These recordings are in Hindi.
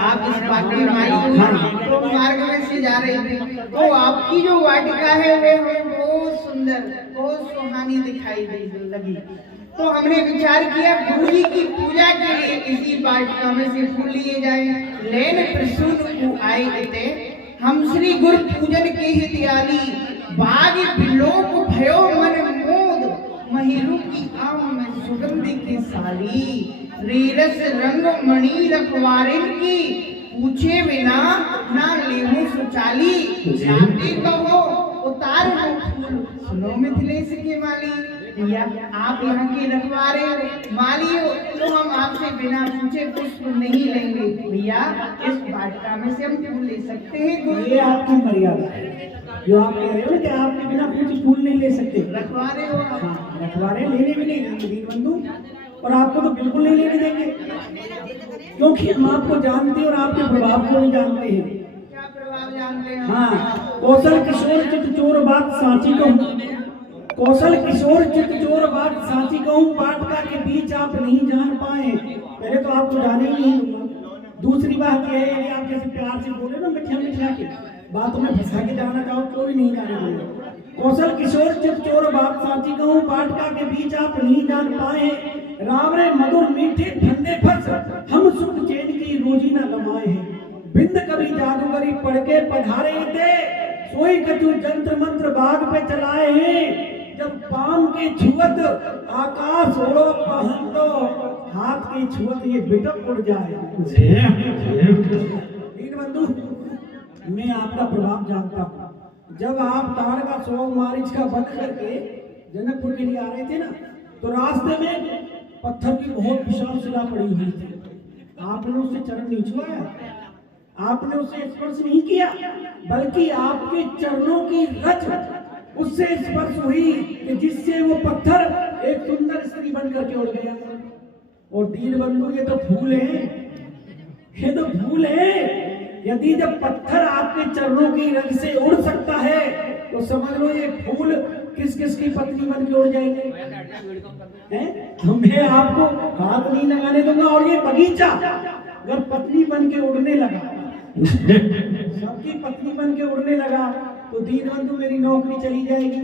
आप इस वाटिका माई तो मार्ग में से जा रहे थे, तो आपकी जो वाटिका है वो हमें बहुत सुंदर, बहुत सुहानी दिखाई दे लगी। तो हमने विचार किया गुरु जी की पूजा के लिए इसी वाटिका में से फूल लिए जाए। लेन प्रसून को आए थे हम श्री गुरु पूजन के हितयाली, बाग बिलोक भयो मन मोद, महिरू की आम में सुगंधि की साली, रीरस रंग मणि रखवारिन की, पूछे बिना ना लेहू सुचाली, जाते कहो उतार हो फूल सुनो मिथिलेश के माली। भैया आप यहाँ के रखवारे माली हो, तो हम आपसे बिना पूछे पुष्प नहीं लेंगे। भैया इस वाटिका में से हम फूल ले सकते हैं? ये आपकी मर्यादा है जो आप कह रहे हो कि आप बिना पूछे फूल नहीं ले सकते। रखवारे हो आप। हाँ, रखवारे लेने भी नहीं देंगे दीनबंधु, और आपको तो बिल्कुल नहीं लेने देंगे, क्योंकि हम आपको जानते हैं और आपके प्रभाव को नहीं जानते हैं। क्या प्रभाव जानते हैं? हाँ, कौशल किशोर चित चोर बात सांची कहूँ, कौशल किशोर चित चोर बात सांची कहूँ, वाटिका के बीच आप नहीं जान पाए, पहले तो आपको जाने ही नहीं दूंगा। दूसरी बात यह है कि आप जैसे प्यार से बोले ना मिठा मिठा के बातों में फंसा के जाना चाहो तो भी नहीं जाने दूंगा। कौशल किशोर चित चोर बात सांची कहूँ, वाटिका के बीच आप नहीं जान पाए, राम रे मधुर मीठे ठंडे फर्श हम सुख चैन की रोजी न गमाए हैं, बिंद कभी जादूगरी पढ़ के पधारे थे, सोई कछु जंत्र मंत्र बाग पे चलाए हैं, जब पाम के छुअत आकाश ओढ़ो पहन दो, हाथ के छुअत ये बिटक उड़ जाए। दीनबंधु मैं आपका प्रभाव जानता हूँ। जब आप ताड़ का 100 मारिच का बंद करके जनकपुर के लिए आ रहे थे ना, तो रास्ते में पत्थर की बहुत विशाल शिला पड़ी हुई थी। आपने उससे चरण नहीं छुआया, आपने उससे स्पर्श नहीं किया, बल्कि आपके चरणों की रज उससे स्पर्श हुई कि जिससे वो पत्थर एक सुंदर स्त्री बन करके उड़ गया। और दीनबंधु ये तो फूल है, ये तो फूल है। यदि जब पत्थर आपके चरणों की रज से उड़ सकता है तो समझ लो ये फूल किस किस की पत्नी बन के उड़ जाएंगे। मैं आपको हाथ नहीं लगाने दूंगा। और ये बगीचा अगर पत्नी बन के उड़ने लगा, सबकी पत्नी बन के उड़ने लगा, तो दीनबंधु मेरी नौकरी चली जाएगी,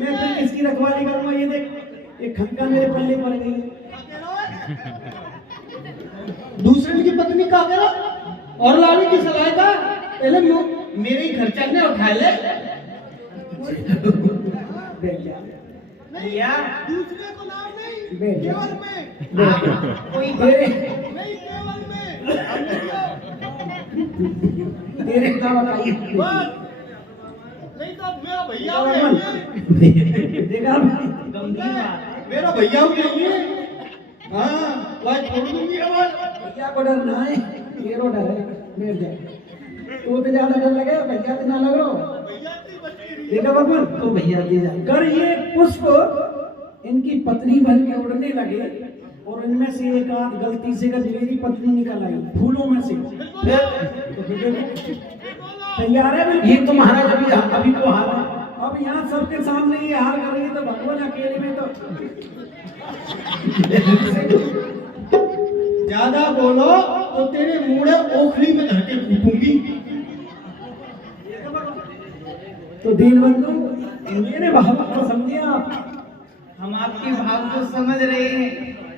मैं फिर किसकी रखवाली करूंगा? ये देख एक खंका मेरे पल्ले पड़ गई है। दूसरे की पत्नी का करो और लाने की सलाह का पहले मेरे घर चलने उठा ले। भैया दूसरे को नाम नहीं, केवल में कोई नहीं, केवल में तेरे का बताइए नहीं तो मेरा भैया देखा मेरा भैया नहीं है। हाँ वह छोड़ दूंगी भैया को डर ना है, मेरो डर है मेरे जाए तो ज्यादा डर लगे, भैया तो ना लग रहा। देखा बाबू तो भैया दे जा कर ये पुष्प इनकी पत्नी बन के उड़ने लगे, और इनमें से एक आध गलती से अगर मेरी पत्नी निकल आई फूलों में से, तैयार है? ये तो महाराज अभी तो हारा। अब यहाँ सबके सामने ये हार कर रही है, तो भगवान अकेले में तो ज्यादा बोलो तो तेरे मुड़े ओखली में धर के कूटूंगी। तो दीनबंधु मेरे भाव को समझिए आप। हम आपके भाव को समझ रहे हैं।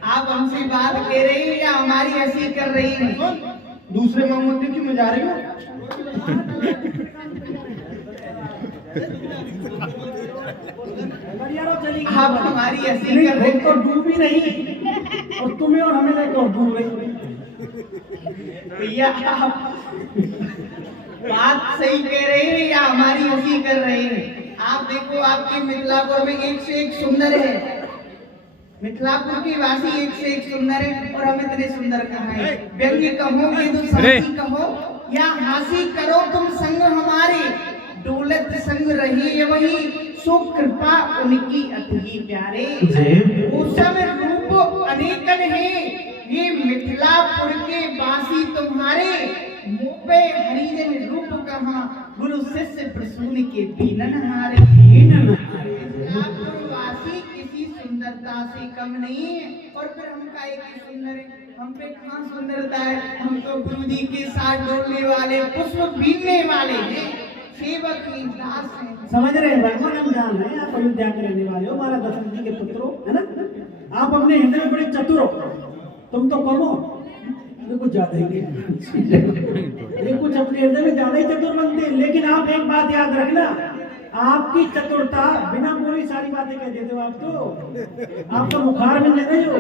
आप हमसे बात कह रही हैं या हमारी हंसी कर रही हैं? दूसरे मोमबत्ती की मजा रही हो? आप हमारी हंसी कर रहे तो डूबी नहीं, और तुम्हें और हमें देखो डूब रही। भैया आप बात सही कह रहे हैं या हमारी हंसी कर रहे हैं? आप देखो आपके मिथिलापुर में एक से एक सुंदर है, मिथिलापुर की वासी एक से एक सुंदर है, और हम इतने सुंदर कहाँ है? व्यंग्य कहो ये तो साथी कहो या हंसी करो तुम संग हमारे, दौलत संग रही वही सो कृपा उनकी अति प्यारे। उसम रूप अनेकन है ये मिथिलापुर के वासी तुम्हारे, मुँह पे हरिजन रूप कहाँ गुरु शिष्य प्रसून के बीनन हारे। मिथिलापुर वासी किसी सुंदरता से कम नहीं है, और फिर हम का एक सुंदर है। हम पे कहाँ सुंदरता है, हम तो गुरु जी के साथ डोलने वाले, पुष्प बीनने वाले हैं, सेवक ही दास हैं। समझ रहे हैं भगवान, हम जान रहे हैं आप अयोध्या के रहने वाले हो, हमारा दशरथ जी के पुत्र हो, है ना। आप अपने हृदय में बड़े चतुर हो, तुम तो कम हो, ये कुछ ज्यादा ही ये कुछ अपने हृदय में ज्यादा ही चतुर बनते हैं। लेकिन आप एक बात याद रखना, आपकी चतुरता बिना बोली सारी बातें कह देते हो आप तो मुखार में ले हो,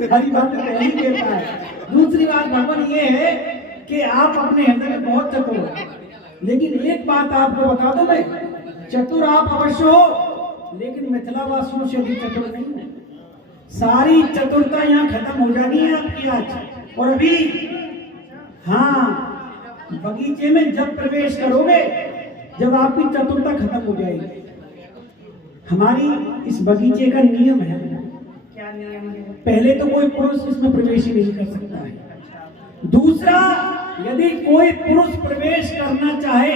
सारी बातें पहले ही कहता है। दूसरी बात भगवान ये है कि आप अपने हृदय में बहुत चतुर हो, लेकिन एक बात आपको बता दो मैं, चतुर आप अवश्य हो, लेकिन मिथिला वासियों से भी चतुर नहीं है। सारी चतुरता यहाँ खत्म हो जानी है आपकी आज और अभी। हाँ, बगीचे में जब प्रवेश करोगे, जब आपकी चतुरता खत्म हो जाएगी। हमारी इस बगीचे का नियम है, क्या नियम है? पहले तो कोई पुरुष इसमें प्रवेश ही नहीं कर सकता है। दूसरा, यदि कोई पुरुष प्रवेश करना चाहे,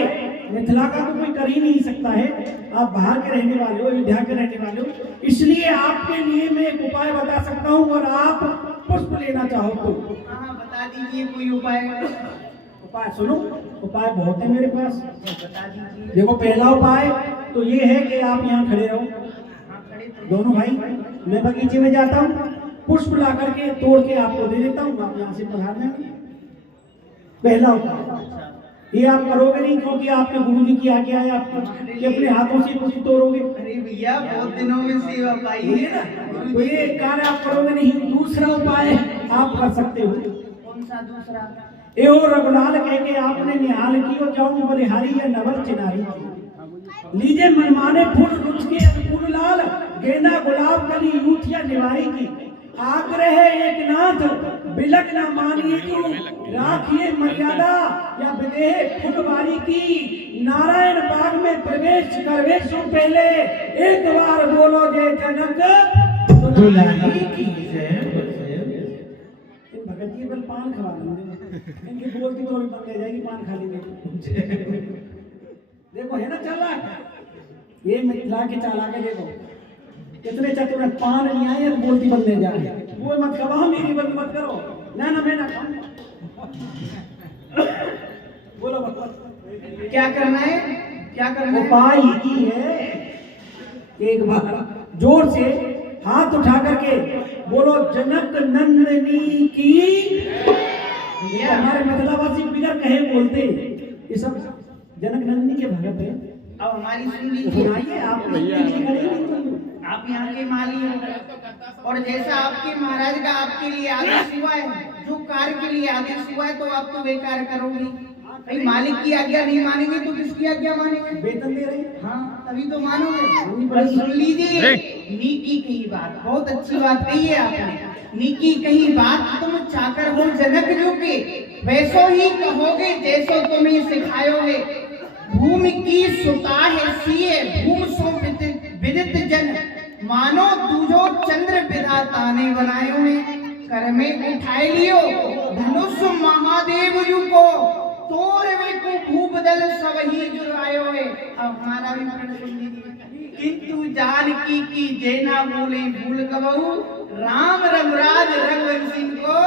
मिथिला का तो कोई कर ही नहीं सकता है, आप बाहर के रहने वाले हो, अयोध्या के रहने वाले हो, इसलिए आपके लिए मैं एक उपाय बता सकता हूँ, और आप पुष्प लेना चाहो तो। हाँ, बता दीजिए कोई उपाय। उपाय सुनो, उपाय बहुत है मेरे पास, बता दीजिए। देखो पहला उपाय तो ये है कि आप यहाँ खड़े रहो, हाँ, खड़े थे। दोनों भाई, मैं बगीचे में जाता हूँ, पुष्प ला करके तोड़ के आपको दे देता हूँ, आप यहाँ से पधार देंगे। पहला उपाय ये आप करोगे नहीं, क्योंकि आपके गुरु जी की आज्ञा है आपको कि अपने हाथों से पुष्प तोड़ोगे। अरे भैया, बहुत दिनों में सेवा पाई है ना, तो ये कार्य आप करोगे नहीं। दूसरा उपाय आप कर सकते हो। कौन सा दूसरा? ए ओ रघुलाल कह के आपने निहाल की और जाऊं बलिहारी या नवल चिनारी की, लीजिए मनमाने फूल रुच के अनुकूल लाल, गेंदा गुलाब कली यूथिया निवारी की, आग्रह एक नाथ बिलक न मानिए तू, राखिए मर्यादा या विदेह फुलवारी की, नारायण बाग में प्रवेश करवे सो पहले, एक बार बोलो जय जनक दुलारी की जय। भगत जी बल पान खवा लेंगे, इनकी बोलती तो भी बंद हो जाएगी, पान खा लेंगे। देखो है ना चालाक, ये मिथिला के चालाक है। देखो कितने चतुर, पान नहीं आए तो बोलती बनने जाए, वो मत खवाओ, मेरी बंद मत करो, ना ना मैं ना खाऊंगा। बोलो भगवान क्या करना है? क्या करना है? उपाय यही है, एक बार जोर से हाथ उठा करके बोलो जनक नंदिनी की। ये हमारे मिथिलावासी बिना कहे बोलते, ये सब जनक नंदिनी के भगत है। अब हमारी सुन लीजिए। सुनाइए, आप यहाँ के माली हो, और जैसा आपके महाराज का आपके लिए आदेश हुआ है, जो कार्य के लिए आदेश हुआ है, तो आप तो वे कार्य करोगे। भाई मालिक की आज्ञा नहीं मानेंगे तो किसकी आज्ञा मानेंगे? वेतन दे रहे, हाँ, तभी तो मानोगे। पर सुन लीजिए, नीकी कही बात, बहुत अच्छी बात कही है आपने। नीकी कही बात तुम चाकर हो जनक जो के, वैसो ही कहोगे जैसो तुम्हें सिखायोगे। भूमि की सुता है सीए, भूम सो विदित जन, मानो तुझो चंद्र विधाता ने बनायो है। कर में उठाए लियो धनुष महादेव यू को, तोरवे को भूप दल सब ही जुरायो है। अब हमारा भी प्रण सुन लीजिए। किंतु जानकी की जेना बोले भूल कबहू, राम रघुराज रघुवंशी को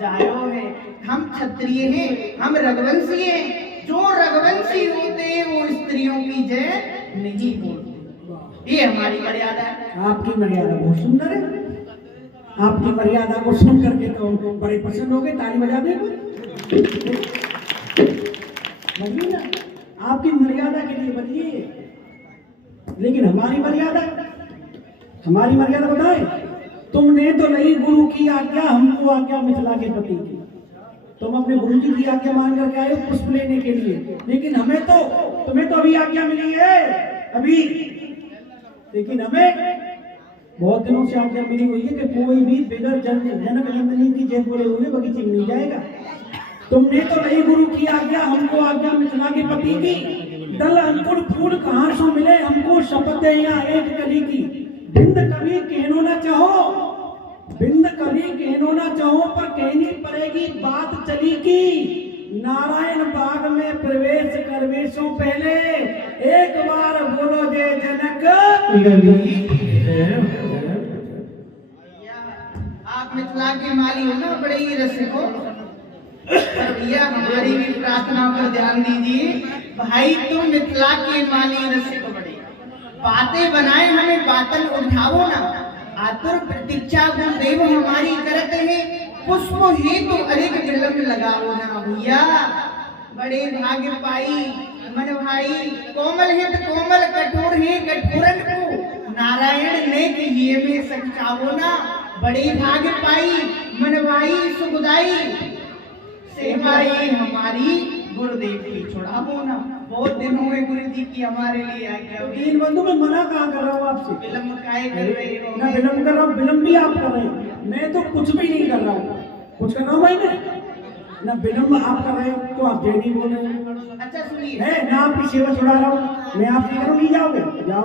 जायो है। हम क्षत्रिय हैं, हम रघुवंशी हैं, जो रघुवंशी होते हैं वो स्त्रियों की जय नहीं बोलते। ये हमारी मर्यादा है। आपकी मर्यादा बहुत सुंदर है, आपकी मर्यादा को सुन करके तो बड़े प्रसन्न हो गए, ताली बजा दे। बनिए ना, आपकी मर्यादा के लिए बनिए, लेकिन हमारी मर्यादा बताए। तुमने तो नहीं गुरु की आज्ञा, हमको आज्ञा मिथिला के पति की, तुम अपने गुरु जी की आज्ञा मान करके आए पुष्प लेने के लिए, लेकिन तुम्हें तो अभी आज्ञा मिली है अभी, लेकिन हमें बहुत दिनों से आज्ञा मिली हुई है कि कोई भी बिगड़ जनक नंदिनी की जय बोले हुए बगीचे में नहीं जाएगा। तुमने तो नहीं गुरु की आज्ञा, हमको आज्ञा मिथिला के पति की, दल अंकुर फूल कहाँ से मिले, हमको शपथ है यहाँ एक कली की। बिंद कभी कहनो ना चाहो, पर कहनी पड़ेगी बात चली की। नारायण बाग में प्रवेश करवे सो पहले, एक बार बोलो जय जनक। आप मिथिला मिथिला के माली हो ना, बड़े ही रसिक हो। पर भैया हमारी भी प्रार्थना पर ध्यान दीजिए। भाई तुम मिथिला के माली रसिक बड़े, बातें बनाए हमें बातल उठावो ना। आतुर प्रतीक्षा गुरुदेव हमारी करते हैं, पुष्प हेतु अधिक विलंब लगाओ ना। भैया बड़े भाग्य पाई मन भाई, कोमल हित कोमल कठोर है कठोरन को नारायण ने किए में सचावो ना। बड़े भाग्य पाई मन भाई सुखदाई, सेवाई हमारी गुरुदेव की छोड़ावो ना। बहुत दिन हुए गुरु जी की हमारे लिए आज्ञा हुई। दीन बंधु मैं मना कहाँ कर रहा हूँ आपसे? विलंब काहे कर रहे हो? ना विलंब कर रहा हूँ, विलंब भी आप कर रहे हैं। मैं तो कुछ भी नहीं कर रहा हूँ। कुछ कर रहा हूँ भाई मैं? ना विलंब आप कर रहे हो तो आप जय नहीं बोल रहे हैं। अच्छा सुनिए, है ना आपकी सेवा छुड़ा रहा हूँ मैं, आप नहीं करो, नहीं जाओगे जाओ।